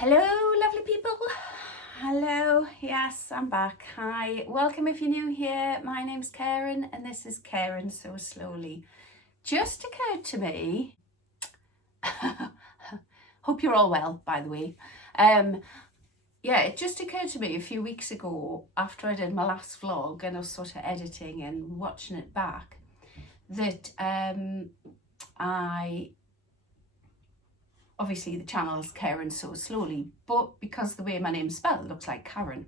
Hello lovely people, hello, yes I'm back. Hi, welcome if you're new here. My name's Karen and this is Karen So Slowly. Just occurred to me, hope you're all well by the way. Yeah, it just occurred to me a few weeks ago after I did my last vlog and I was sort of editing and watching it back that obviously the channel's Karen So Slowly, but because the way my name's spelled it looks like Karen.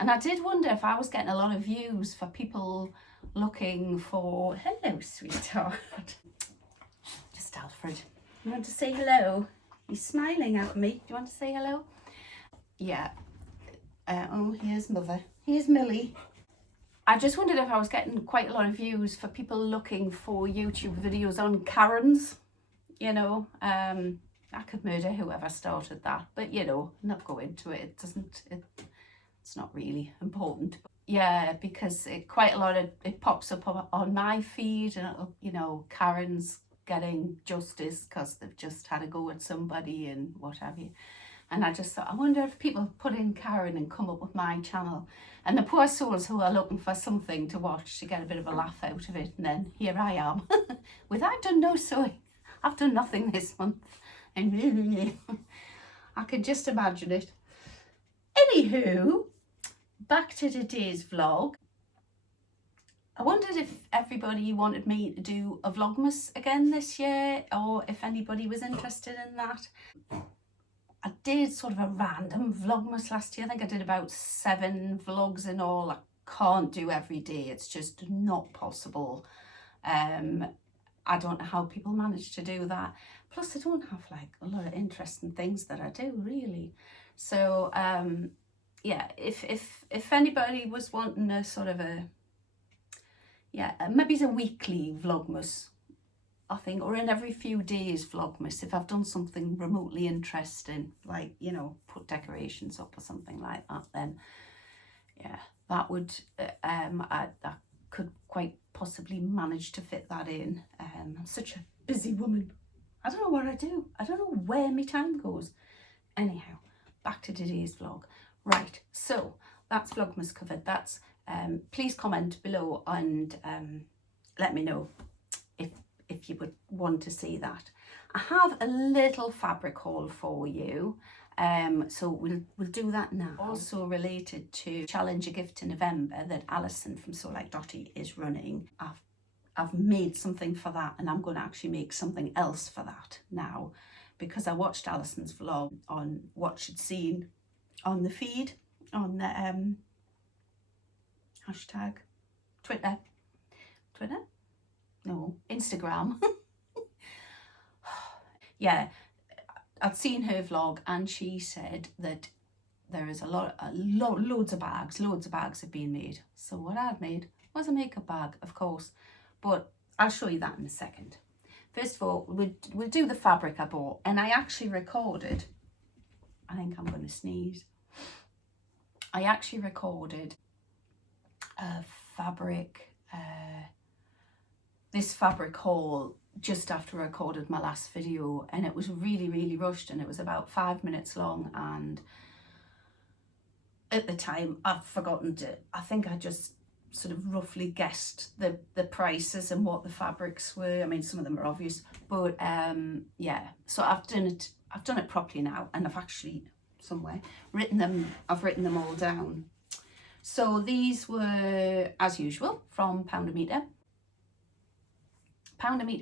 And I did wonder if I was getting a lot of views for people looking for, hello sweetheart. Just Alfred. You want to say hello? He's smiling at me. Do you want to say hello? Yeah. Oh, here's Mother. Here's Millie. I just wondered if I was getting quite a lot of views for people looking for YouTube videos on Karens. You know, I could murder whoever started that, but you know, not go into it. It's not really important. Yeah, because quite a lot of it pops up on my feed, and it'll, you know, Karen's getting justice because they've just had a go at somebody and what have you. And I just thought, I wonder if people put in Karen and come up with my channel, and the poor souls who are looking for something to watch to get a bit of a laugh out of it, and then here I am with I done no sewing. I've done nothing this month. And I can just imagine it. Anywho, back to today's vlog. I wondered if everybody wanted me to do a Vlogmas again this year, or if anybody was interested in that. I did sort of a random Vlogmas last year. I think I did about 7 vlogs in all. I can't do every day. It's just not possible. I don't know how people manage to do that. Plus I don't have like a lot of interesting things that I do really. So yeah, if anybody was wanting a sort of a, yeah, maybe it's a weekly Vlogmas, I think, or in every few days Vlogmas, if I've done something remotely interesting, like, you know, put decorations up or something like that, then yeah, that would, I could quite possibly manage to fit that in. I'm such a busy woman. I don't know what I do. I don't know where my time goes. Anyhow, back to today's vlog. Right, so that's Vlogmas covered. That's please comment below and let me know if you would want to see that. I have a little fabric haul for you. So we'll do that now. Also related to Challenge a Gift in November that Alison from SewLikeDotty is running. I've made something for that, and I'm going to actually make something else for that now, because I watched Alison's vlog on what she'd seen on the feed, on the hashtag Twitter? No, Instagram. Yeah, I'd seen her vlog and she said that there is loads of bags have been made. So what I'd made was a makeup bag, of course, but I'll show you that in a second. First of all, we'll do the fabric I bought, and I actually recorded, I think I'm going to sneeze. I actually recorded a fabric, this fabric haul just after I recorded my last video, and it was really rushed, and it was about 5 minutes long, and at the time I've forgotten to, I think I just sort of roughly guessed the prices and what the fabrics were. I mean, some of them are obvious, but yeah, so I've done it properly now, and I've actually somewhere I've written them all down. So these were, as usual, from Pound a Meter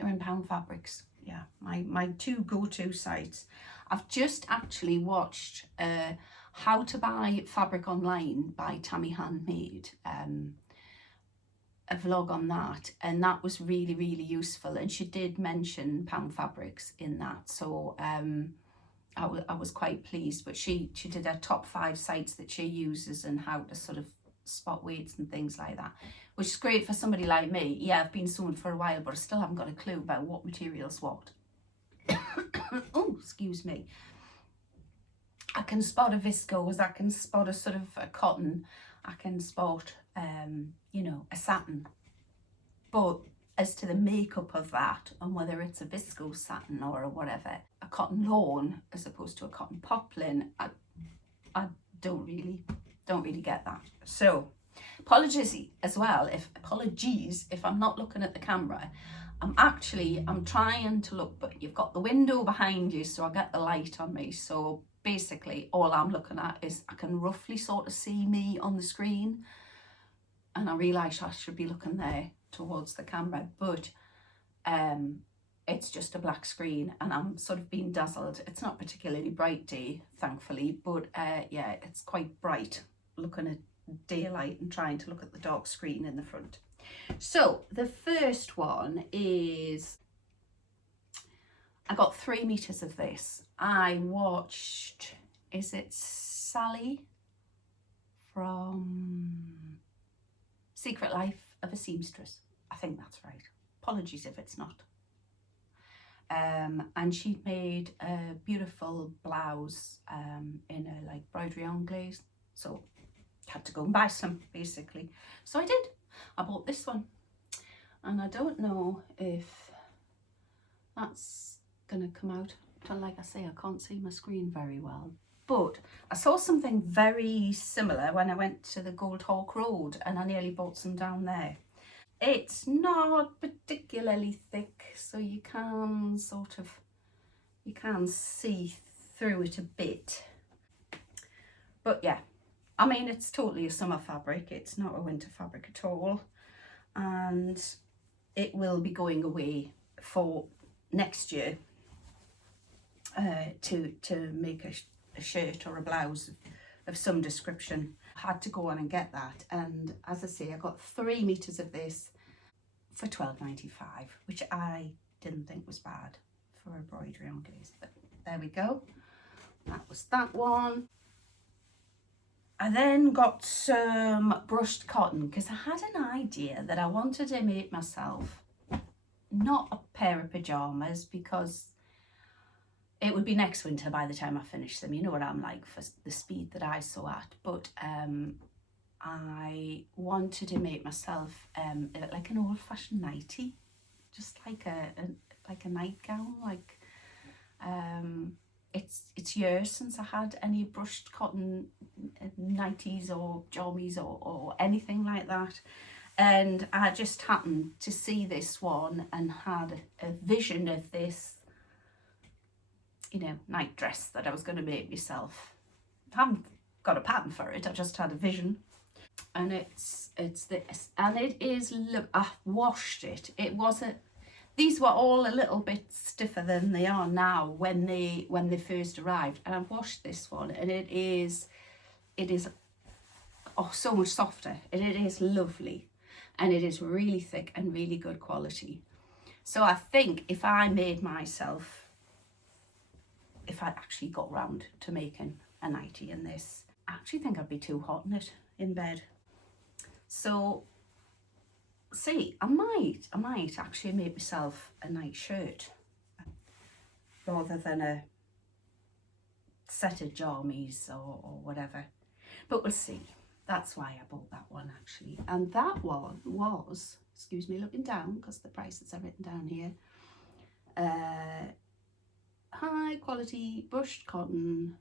and Pound Fabrics. Yeah, my two go-to sites. I've just actually watched How to Buy Fabric Online by Tammy Handmade, a vlog on that, and that was really useful, and she did mention Pound Fabrics in that, so I was quite pleased. But she did her top 5 sites that she uses and how to sort of spot weights and things like that, which is great for somebody like me. Yeah, I've been sewing for a while, but I still haven't got a clue about what material's what. Oh, excuse me. I can spot a viscose, I can spot a sort of a cotton, I can spot you know, a satin, but as to the makeup of that and whether it's a viscose satin or whatever, I a cotton lawn as opposed to a cotton poplin, I don't really get that. So apologies as well if I'm not looking at the camera. I'm trying to look, but you've got the window behind you, so I get the light on me. So basically all I'm looking at is I can roughly sort of see me on the screen, and I realise I should be looking there towards the camera, but it's just a black screen and I'm sort of being dazzled. It's not particularly bright day, thankfully, but yeah, it's quite bright looking at daylight and trying to look at the dark screen in the front. So the first one is, I got 3 meters of this. I watched, is it Sally from Secret Life of a Seamstress? I think that's right. Apologies if it's not. And she made a beautiful blouse in a like broderie anglaise, so had to go and buy some basically. So I did. I bought this one, and I don't know if that's gonna come out. Like I say, I can't see my screen very well, but I saw something very similar when I went to the Gold Hawk Road, and I nearly bought some down there. It's not particularly thick, so you can see through it a bit. But yeah, I mean, it's totally a summer fabric. It's not a winter fabric at all. And it will be going away for next year to make a shirt or a blouse of some description. I had to go on and get that, and as I say, I got 3 meters of this for £12.95, which I didn't think was bad for a broderie anglaise, but there we go. That was that one. I then got some brushed cotton because I had an idea that I wanted to make myself not a pair of pyjamas, because it would be next winter by the time I finish them. You know what I'm like for the speed that I sew at. But I wanted to make myself like an old-fashioned nightie, just like a nightgown. Like it's years since I had any brushed cotton nighties or jammies or anything like that. And I just happened to see this one and had a vision of this, you know, night dress that I was going to make myself. I haven't got a pattern for it, I just had a vision. And it's this, and it is, look, I washed it. It wasn't, these were all a little bit stiffer than they are now when they first arrived. And I've washed this one, and it is oh, so much softer, and it is lovely, and it is really thick and really good quality. So I think if I actually got round to making a nightie in this, I actually think I'd be too hot in it in bed. So see, I might actually make myself a night shirt rather than a set of jammies or whatever, but we'll see. That's why I bought that one actually. And that one was, excuse me looking down because the prices are written down here, high quality brushed cotton.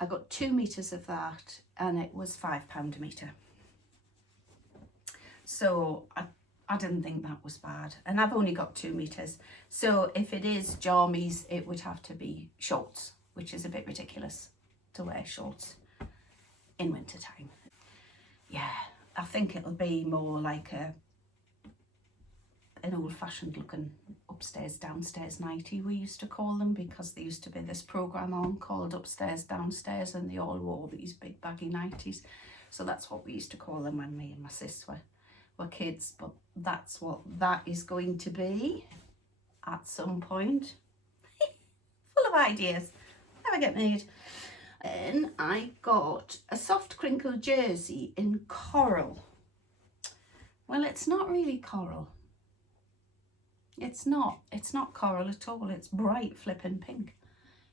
I got 2 meters of that, and it was £5 a meter. So I didn't think that was bad, and I've only got 2 meters. So if it is jammies, it would have to be shorts, which is a bit ridiculous to wear shorts in winter time. Yeah, I think it'll be more like an old-fashioned looking upstairs downstairs nightie, we used to call them, because there used to be this program on called Upstairs Downstairs, and they all wore these big baggy nighties. So that's what we used to call them when me and my sis were kids. But that's what that is going to be at some point. Full of ideas, never get made. Then I got a soft crinkle jersey in coral. Well, it's not really coral. It's not coral at all. It's bright flipping pink,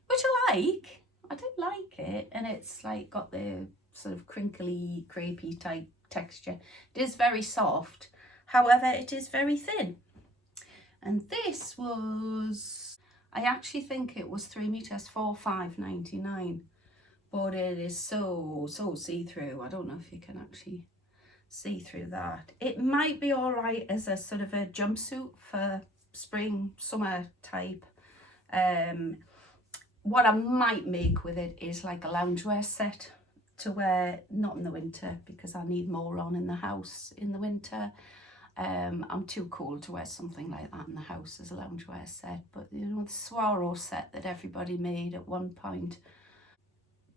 which I like. I do like it, and it's like got the sort of crinkly, crepey type texture. It is very soft, however it is very thin, And this was, I actually think it was 3 meters for £5.99, but it is so see-through. I don't know if you can actually see through that. It might be all right as a sort of a jumpsuit for spring, summer type. What I might make with it is like a loungewear set to wear, not in the winter because I need more on in the house in the winter. I'm too cold to wear something like that in the house as a loungewear set, but you know, the Swaro set that everybody made at one point,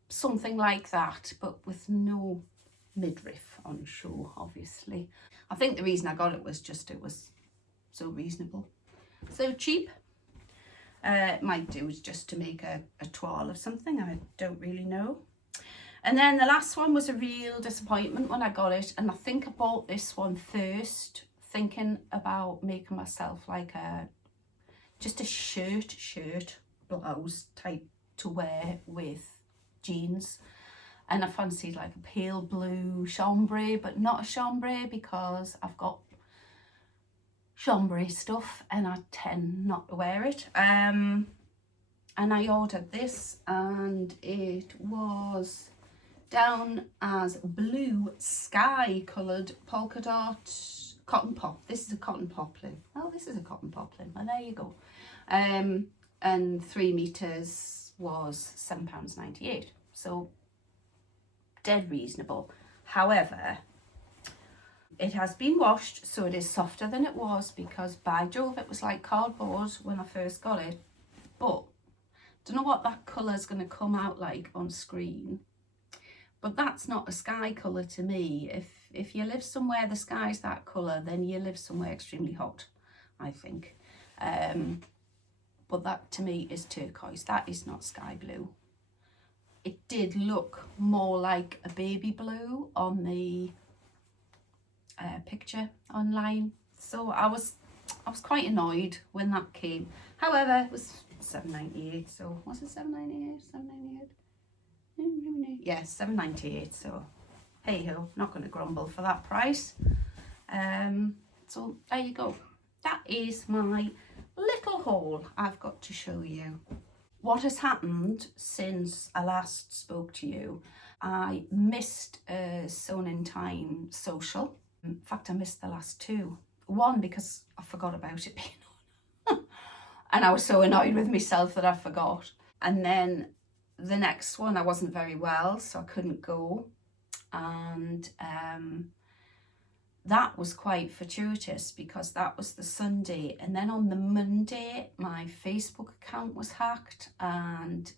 something like that, but with no midriff on show, obviously. I think the reason I got it was just it was so reasonable, so cheap. Might do is just to make a toile of something, I don't really know. And then the last one was a real disappointment when I got it, and I think I bought this one first thinking about making myself like just a shirt blouse type to wear with jeans, and I fancied like a pale blue chambray, but not a chambray because I've got chambray stuff and I tend not to wear it. And I ordered this, and it was down as blue sky coloured polka dot cotton pop. This is a cotton poplin. Oh, this is a cotton poplin. Well, there you go. And 3 meters was £7.98. So dead reasonable. However, it has been washed, so it is softer than it was, because by Jove, it was like cardboard when I first got it. But don't know what that colour is going to come out like on screen. But that's not a sky colour to me. If you live somewhere the sky's that colour, then you live somewhere extremely hot, I think. But that to me is turquoise. That is not sky blue. It did look more like a baby blue on the picture online. So I was quite annoyed when that came. However, it was £7.98. So was it £7.98? £7.98? Yes, £7.98. So hey ho, not going to grumble for that price. So there you go. That is my little haul I've got to show you. What has happened since I last spoke to you? I missed a Sewn in Time social. In fact, I missed the last two. One because I forgot about it being on. And I was so annoyed with myself that I forgot. And then the next one, I wasn't very well, so I couldn't go. And that was quite fortuitous because that was the Sunday. And then on the Monday, my Facebook account was hacked, and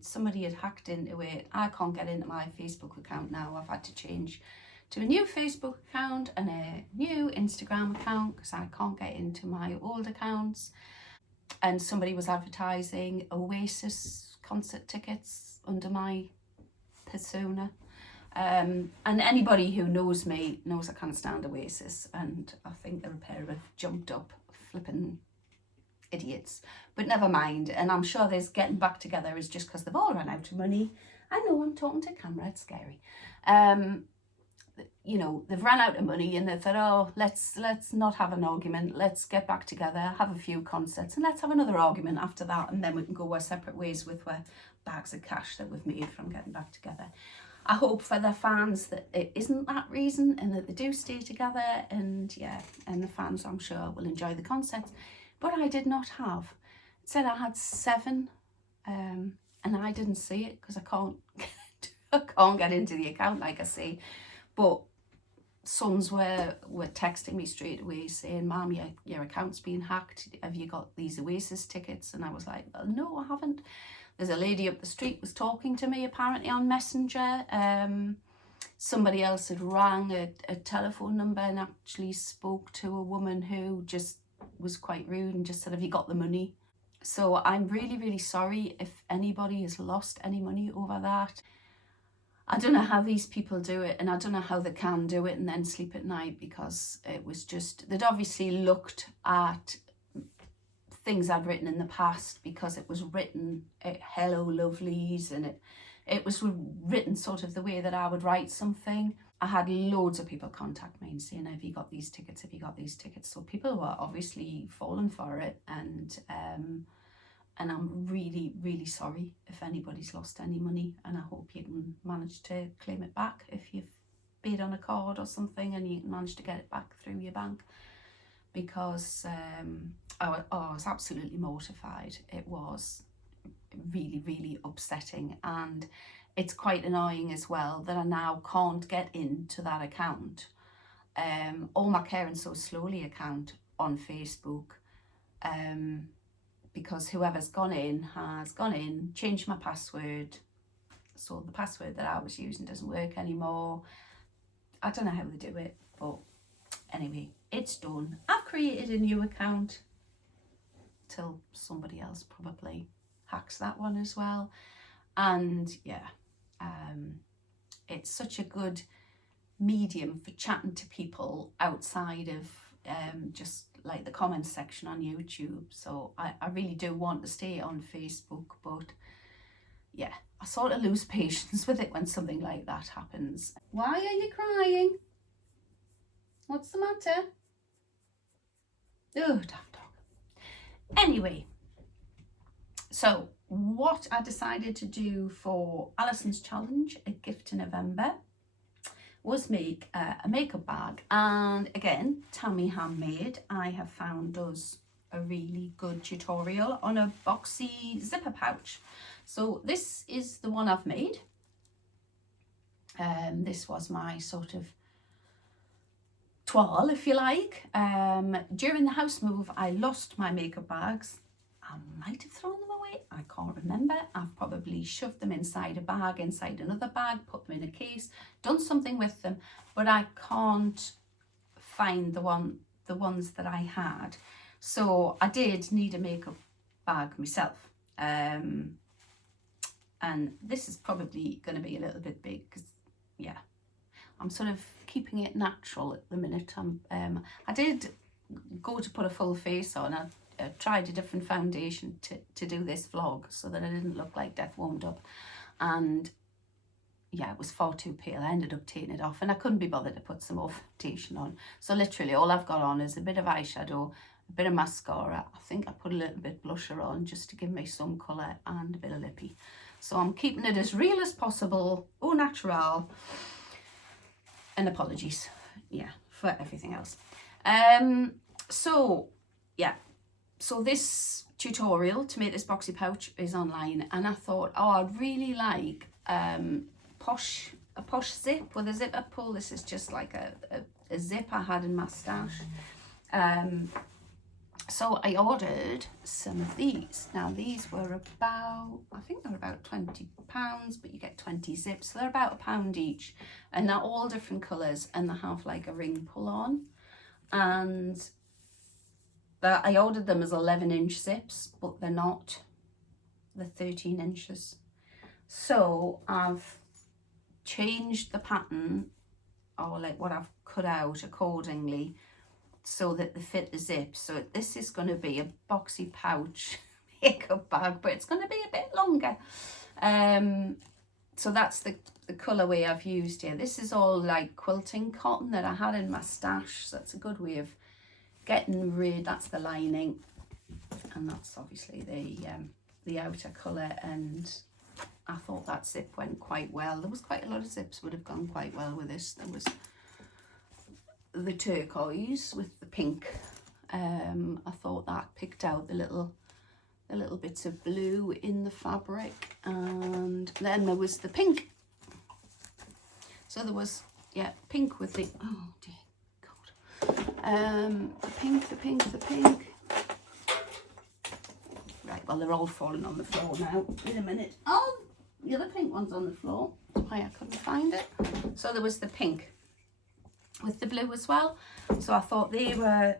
somebody had hacked into it. I can't get into my Facebook account now. I've had to change to a new Facebook account and a new Instagram account because I can't get into my old accounts. And somebody was advertising Oasis concert tickets under my persona. And anybody who knows me knows I can't stand Oasis, and I think they're a pair of jumped up flipping idiots, but never mind. And I'm sure there's getting back together is just because they've all run out of money. I know, I'm talking to camera, it's scary. You know, they've run out of money and they thought, oh, let's not have an argument, let's get back together, have a few concerts, and let's have another argument after that, and then we can go our separate ways with our bags of cash that we've made from getting back together. I hope for the fans that it isn't that reason and that they do stay together, and yeah, and the fans I'm sure will enjoy the concerts. But I did not have. It said I had 7 and I didn't see it because I can't get into the account like I say. But sons were texting me straight away saying, Mum, your account's been hacked. Have you got these Oasis tickets? And I was like, well, no, I haven't. There's a lady up the street was talking to me apparently on Messenger. Somebody else had rang a telephone number and actually spoke to a woman who just was quite rude and just said, have you got the money? So I'm really, really sorry if anybody has lost any money over that. I don't know how these people do it, and I don't know how they can do it and then sleep at night, because it was just, they'd obviously looked at things I'd written in the past, because it was written hello lovelies, and it was written sort of the way that I would write something. I had loads of people contact me and saying, have you got these tickets? Have you got these tickets? So people were obviously falling for it, and I'm really, really sorry if anybody's lost any money, and I hope you can manage to claim it back if you've bid on a card or something and you can manage to get it back through your bank, because I was absolutely mortified. It was really, really upsetting, and it's quite annoying as well that I now can't get into that account, or my Care and Sew Slowly account on Facebook, because whoever's gone in has gone in, changed my password, so the password that I was using doesn't work anymore. I don't know how they do it, but anyway, it's done. I've created a new account till somebody else probably hacks that one as well. And yeah, it's such a good medium for chatting to people outside of just like the comments section on YouTube. So I really do want to stay on Facebook, but yeah, I sort of lose patience with it when something like that happens. Why are you crying? What's the matter? Oh, daft dog. Anyway, so what I decided to do for Alison's challenge, a gift to November, was make a makeup bag. And again, Tammy handmade. I have found us a really good tutorial on a boxy zipper pouch. So this is the one I've made. This was my sort of toile, if you like. During the house move, I lost my makeup bags. I might have thrown them away, I can't remember. I've probably shoved them inside a bag, inside another bag, put them in a case, done something with them, but I can't find the ones that I had. So I did need a makeup bag myself. And this is probably going to be a little bit big because, yeah, I'm sort of keeping it natural at the minute. I did go to put a full face on. I tried a different foundation to do this vlog so that I didn't look like death warmed up, and yeah, it was far too pale. I ended up taking it off, and I couldn't be bothered to put some more foundation on. So literally all I've got on is a bit of eyeshadow, a bit of mascara. I think I put a little bit blusher on just to give me some colour, and a bit of lippy. So I'm keeping it as real as possible, au natural, and apologies, yeah, for everything else. So yeah, so this tutorial to make this boxy pouch is online, and I thought, oh, I'd really like a posh zip with a zipper pull. This is just like a zip I had in my stash. So I ordered some of these. Now these were about, I think they were about £20, but you get 20 zips, so they're about £1 each, and they're all different colours, and they have like a ring pull on. And I ordered them as 11-inch zips, but they're not. They're 13 inches. So I've changed the pattern, or like what I've cut out accordingly, so that they fit the zip. So this is going to be a boxy pouch makeup bag, but it's going to be a bit longer. So that's the colourway I've used here. This is all like quilting cotton that I had in my stash. So that's a good way of getting rid. That's the lining, and that's obviously the outer colour. And I thought that zip went quite well. There was quite a lot of zips would have gone quite well with this. There was the turquoise with the pink. I thought that picked out the little bits of blue in the fabric, and then there was the pink. So there was, yeah, pink with the, oh dear God, the pink. Right, well, they're all falling on the floor now. Wait a minute. Oh, the other pink one's on the floor. That's why I couldn't find it. So there was the pink with the blue as well. So I thought they were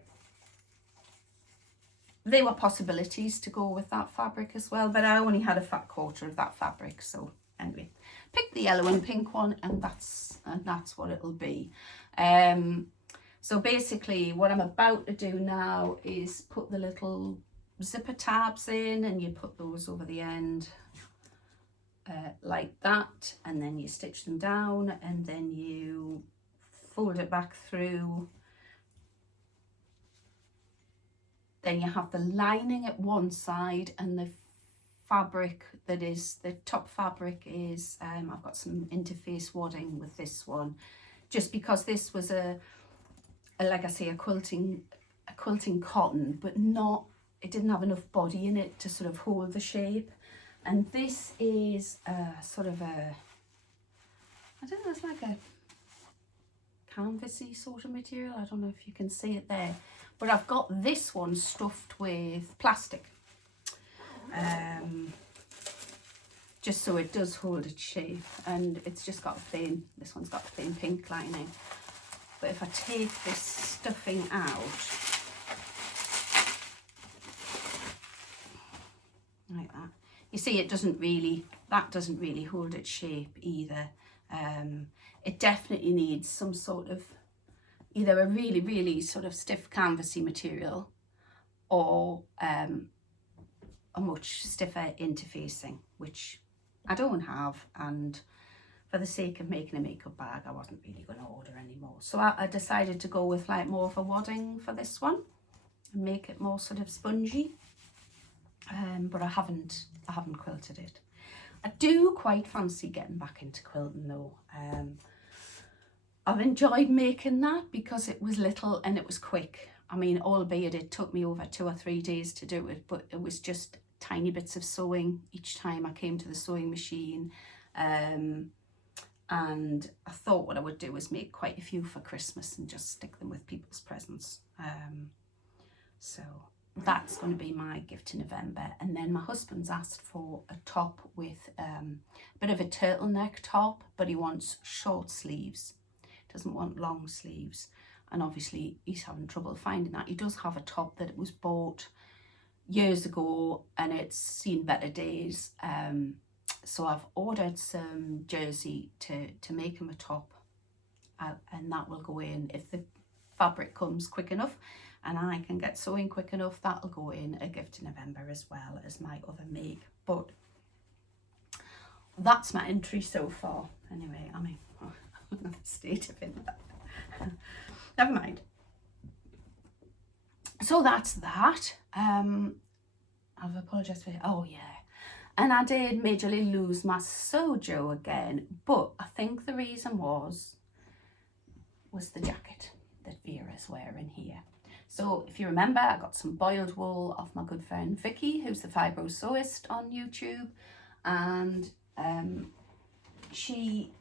possibilities to go with that fabric as well, but I only had a fat quarter of that fabric. So anyway, pick the yellow and pink one, and that's what it'll be. So basically what I'm about to do now is put the little zipper tabs in, and you put those over the end like that, and then you stitch them down, and then you fold it back through. Then you have the lining at one side, and the fabric that is, the top fabric is, I've got some interface wadding with this one, just because this was a like I say, a quilting cotton, but not, it didn't have enough body in it to sort of hold the shape. And this is sort of a, I don't know, it's like a canvasy sort of material. I don't know if you can see it there, but I've got this one stuffed with plastic, just so it does hold its shape, and it's just got a plain, this one's got a plain pink lining. But if I take this stuffing out, like that, you see it doesn't really, that doesn't really hold its shape either. It definitely needs some sort of, either a really, really sort of stiff canvasy material, or a much stiffer interfacing, which I don't have, and for the sake of making a makeup bag, I wasn't really going to order any more. So I decided to go with like more of a wadding for this one and make it more sort of spongy. But I haven't quilted it. I do quite fancy getting back into quilting though. I've enjoyed making that because it was little and it was quick. I mean, albeit it took me over 2 or 3 days to do it, but it was just tiny bits of sewing each time I came to the sewing machine. And I thought what I would do was make quite a few for Christmas and just stick them with people's presents. So that's going to be my gift to November. And then my husband's asked for a top with a bit of a turtleneck top, but he wants short sleeves, doesn't want long sleeves, and obviously he's having trouble finding that. He does have a top that was bought years ago and it's seen better days, so I've ordered some jersey to make him a top, and that will go in if the fabric comes quick enough and I can get sewing quick enough. That'll go in a gift in November as well as my other make. But that's my entry so far. Anyway, I mean, the state of it. Never mind. So that's that. I've apologised for it. Oh yeah. And I did majorly lose my sojo again, but I think the reason was the jacket that Vera's wearing here. So if you remember, I got some boiled wool off my good friend Vicky, who's the Thefibrosewist on YouTube, and she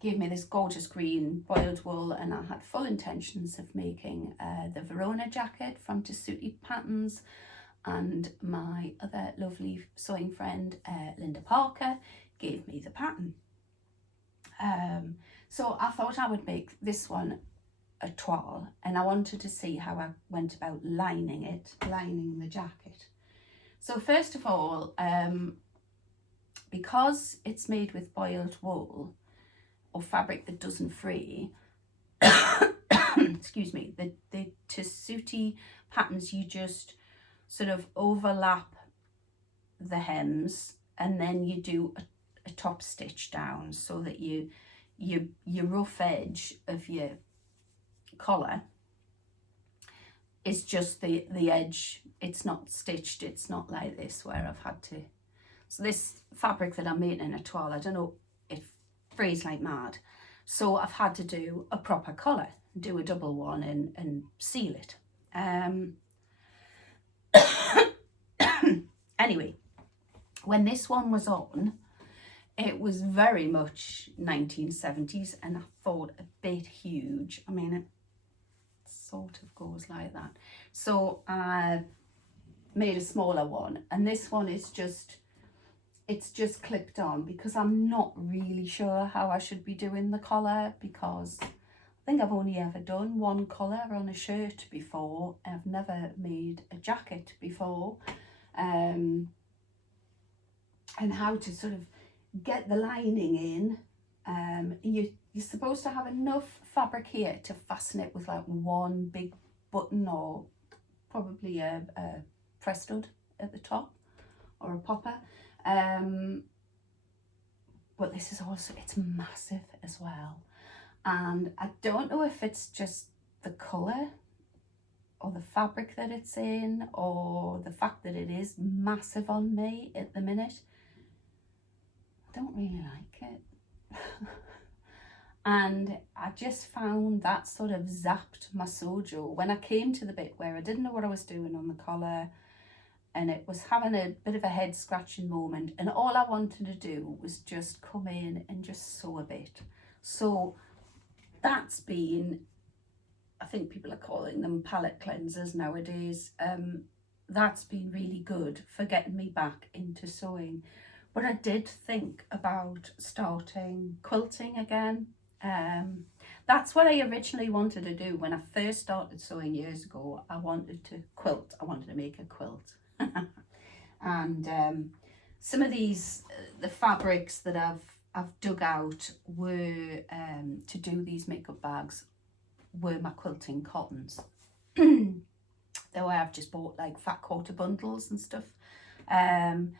gave me this gorgeous green boiled wool, and I had full intentions of making the Verona jacket from Tessuti Patterns, and my other lovely sewing friend Linda Parker gave me the pattern. So I thought I would make this one a toile, and I wanted to see how I went about lining the jacket. So first of all, because it's made with boiled wool or fabric that doesn't fray, excuse me, the Tessuti Patterns, you just sort of overlap the hems and then you do a top stitch down, so that your rough edge of your collar is just the edge. It's not stitched. It's not like this where I've had to. So this fabric that I'm making in a toile, I don't know, it frays like mad. So I've had to do a proper collar, do a double one and seal it. Anyway, when this one was on, it was very much 1970s, and I thought a bit huge. I mean, it sort of goes like that. So I made a smaller one, and this one is just, it's just clipped on because I'm not really sure how I should be doing the collar, because I think I've only ever done one collar on a shirt before. I've never made a jacket before. And how to sort of get the lining in. You're supposed to have enough fabric here to fasten it with like one big button, or probably a press stud at the top, or a popper. but this is also, it's massive as well. And I don't know if it's just the colour or the fabric that it's in, or the fact that it is massive on me at the minute. I don't really like it. And I just found that sort of zapped my sojo when I came to the bit where I didn't know what I was doing on the collar, and it was having a bit of a head scratching moment, and all I wanted to do was just come in and just sew a bit. So that's been, I think people are calling them palette cleansers nowadays. That's been really good for getting me back into sewing. But I did think about starting quilting again. That's what I originally wanted to do when I first started sewing years ago. I wanted to quilt. I wanted to make a quilt. And some of these, the fabrics that I've dug out were to do these makeup bags were my quilting cottons. Though I've just bought like fat quarter bundles and stuff. And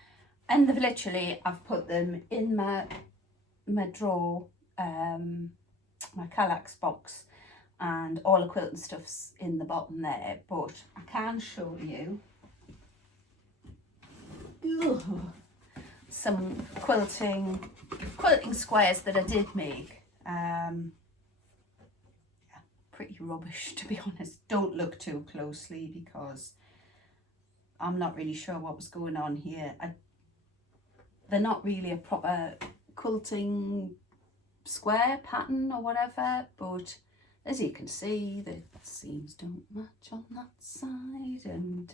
they've literally, I've put them in my drawer, my Kallax box, and all the quilting stuff's in the bottom there. But I can show you some quilting squares that I did make. Pretty rubbish, to be honest. Don't look too closely because I'm not really sure what was going on here. They're not really a proper quilting square pattern or whatever, but as you can see, the seams don't match on that side, and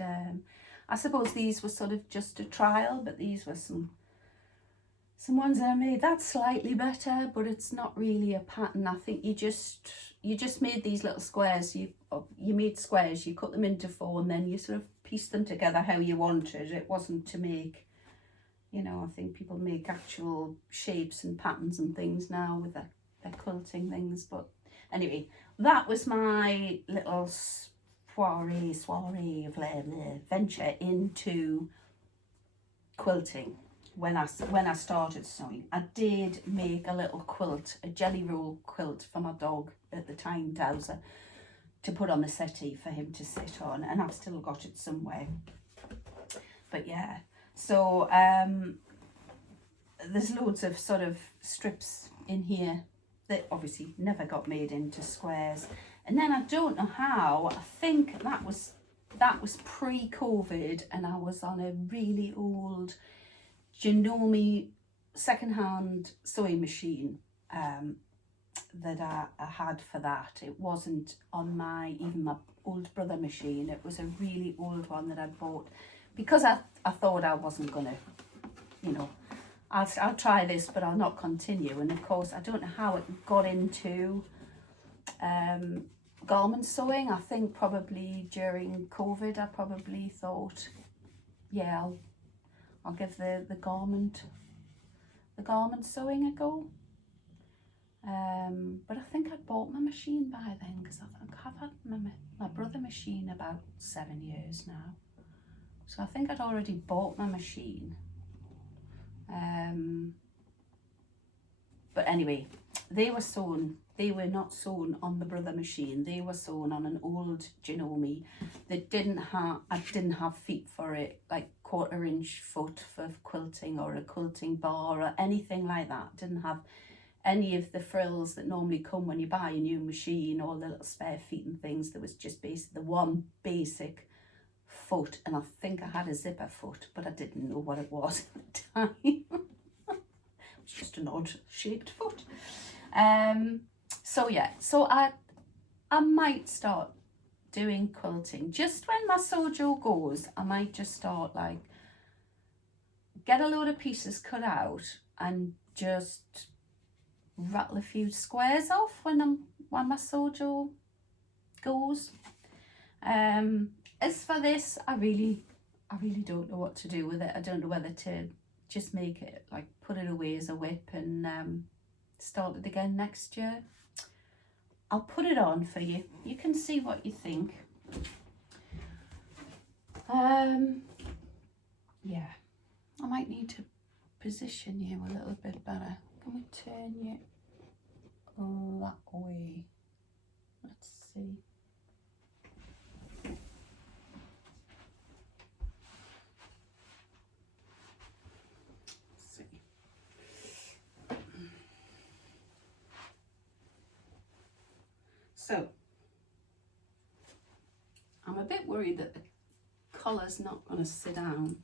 I suppose these were sort of just a trial, but these were some ones that I made. That's slightly better, but it's not really a pattern. I think you just made these little squares. You made squares, you cut them into four, and then you sort of pieced them together how you wanted. It wasn't to make, you know, I think people make actual shapes and patterns and things now with their quilting things. But anyway, that was my little soiree venture into quilting. When I started sewing, I did make a little quilt, a jelly roll quilt for my dog at the time, Dowser, to put on the settee for him to sit on, and I've still got it somewhere. But yeah, so there's loads of sort of strips in here that obviously never got made into squares. And then I don't know how, I think that was pre-COVID, and I was on a really old Janome second-hand sewing machine that I had for that. It wasn't on even my old brother machine. It was a really old one that I'd bought because I thought I wasn't gonna, you know, I'll try this but I'll not continue. And of course I don't know how it got into garment sewing. I think probably during COVID I probably thought, yeah, I'll give the garment sewing a go. But I think I'd bought my machine by then, because I've had my brother machine about 7 years now. So I think I'd already bought my machine. But anyway, they were not sewn on the brother machine. They were sewn on an old Janome that I didn't have feet for it, like 1/4 inch foot for quilting or a quilting bar or anything like that. Didn't have any of the frills that normally come when you buy a new machine, or the little spare feet and things. There was just the one basic foot, and I think I had a zipper foot, but I didn't know what it was at the time. It was just an odd shaped foot. So yeah, so I might start doing quilting just when my sojo goes. I might just start, like, get a load of pieces cut out and just rattle a few squares off when my sojo goes. As for this, I really don't know what to do with it. I don't know whether to just make it, like, put it away as a whip and start it again next year. I'll put it on for you. You can see what you think. Yeah, I might need to position you a little bit better. Can we turn you that way? Let's see. So, I'm a bit worried that the collar's not going to sit down,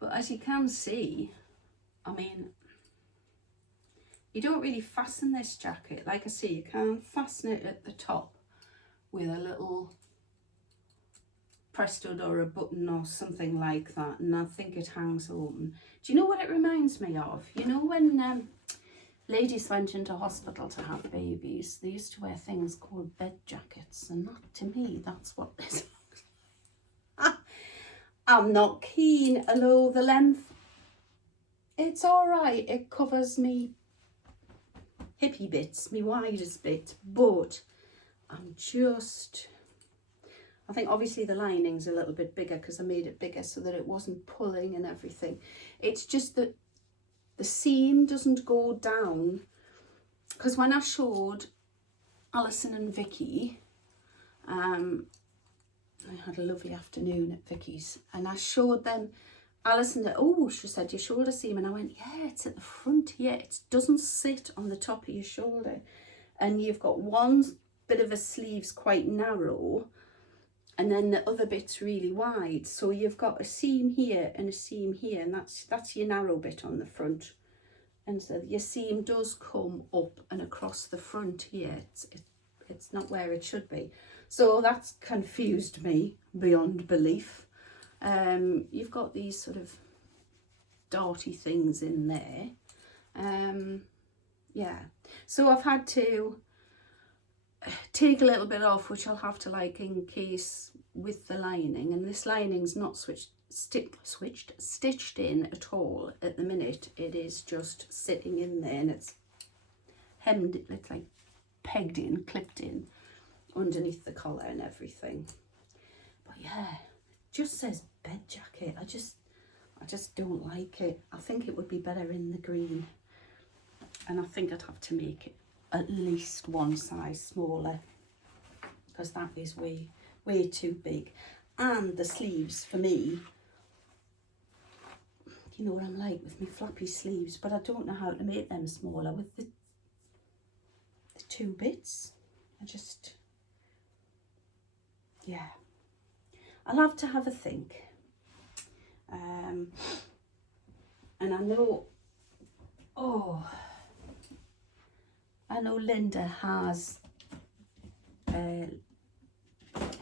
but as you can see, I mean, you don't really fasten this jacket. Like I say, you can't fasten it at the top with a little press stud or a button or something like that, and I think it hangs open. Do you know what it reminds me of? You know when ladies went into hospital to have babies, they used to wear things called bed jackets, and that, to me, that's what this looks like. I'm not keen, although the length, it's all right. It covers me hippie bits, me widest bit, but I'm just, I think obviously the lining's a little bit bigger because I made it bigger so that it wasn't pulling and everything. It's just that the seam doesn't go down, because when I showed Alison and Vicky, I had a lovely afternoon at Vicky's, and I showed them, Alison, oh, she said, your shoulder seam, and I went, yeah, it's at the front here, it doesn't sit on the top of your shoulder, and you've got one bit of a sleeve's quite narrow, and then the other bit's really wide, so you've got a seam here and a seam here, and that's your narrow bit on the front, and so your seam does come up and across the front here. It's not where it should be, so that's confused me beyond belief. You've got these sort of darty things in there. Yeah, so I've had to take a little bit off, which I'll have to like encase with the lining, and this lining's not stitched in at all at the minute. It is just sitting in there, and it's hemmed, it's like pegged in, clipped in underneath the collar and everything. But yeah, it just says bed jacket. I just don't like it. I think it would be better in the green, and I think I'd have to make it at least one size smaller, because that is way too big. And the sleeves for me, you know what I'm like with my flappy sleeves, but I don't know how to make them smaller with the two bits. I just, yeah, I'll have to have a think. And I know, I know Linda has,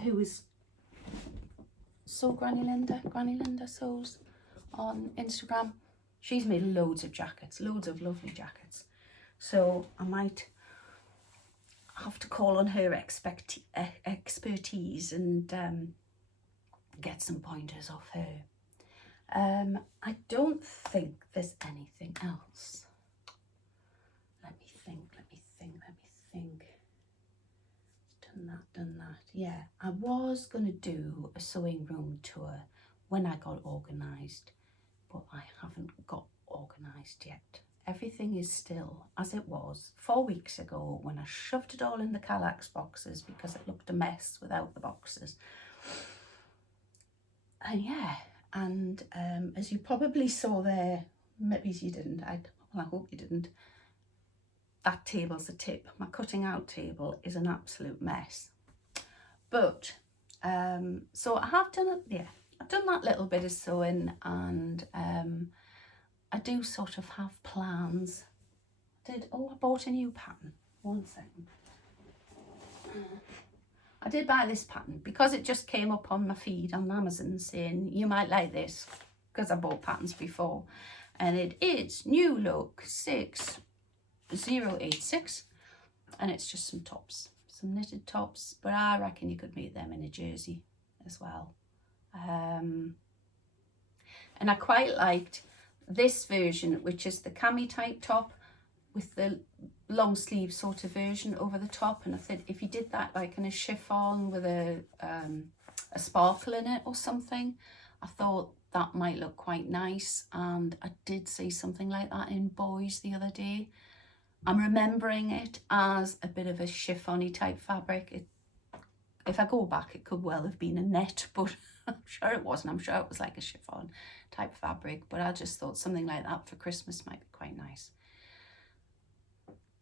who is Granny Linda Sews on Instagram. She's made loads of jackets, loads of lovely jackets. So I might have to call on her expertise and get some pointers off her. I don't think there's anything else. Let me think. Done that. Yeah, I was going to do a sewing room tour when I got organised, but I haven't got organised yet. Everything is still as it was 4 weeks ago when I shoved it all in the Kallax boxes because it looked a mess without the boxes. And yeah, and as you probably saw there, maybe you didn't, I hope you didn't, that table's a tip. My cutting out table is an absolute mess. But, so I have done it, yeah, I've done that little bit of sewing, and I do sort of have plans. I bought a new pattern. 1 second. I did buy this pattern because it just came up on my feed on Amazon saying you might like this, because I bought patterns before, and it is New Look 6086, and it's just some tops, some knitted tops, but I reckon you could make them in a jersey as well. And I quite liked this version, which is the cami type top with the long sleeve sort of version over the top, and I think if you did that like in a chiffon with a sparkle in it or something, I thought that might look quite nice. And I did see something like that in Boys the other day. I'm remembering it as a bit of a chiffon-y type fabric. If I go back, it could well have been a net, but I'm sure it wasn't. I'm sure it was like a chiffon type fabric, but I just thought something like that for Christmas might be quite nice.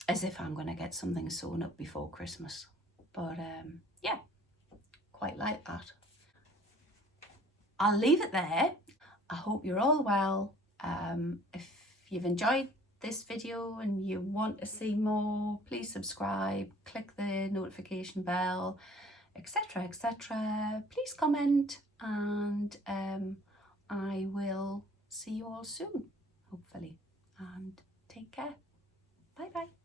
As if I'm going to get something sewn up before Christmas. But yeah, quite like that. I'll leave it there. I hope you're all well. If you've enjoyed this video and you want to see more, please subscribe, click the notification bell, etc, etc. Please comment, and I will see you all soon, hopefully, and take care. Bye bye.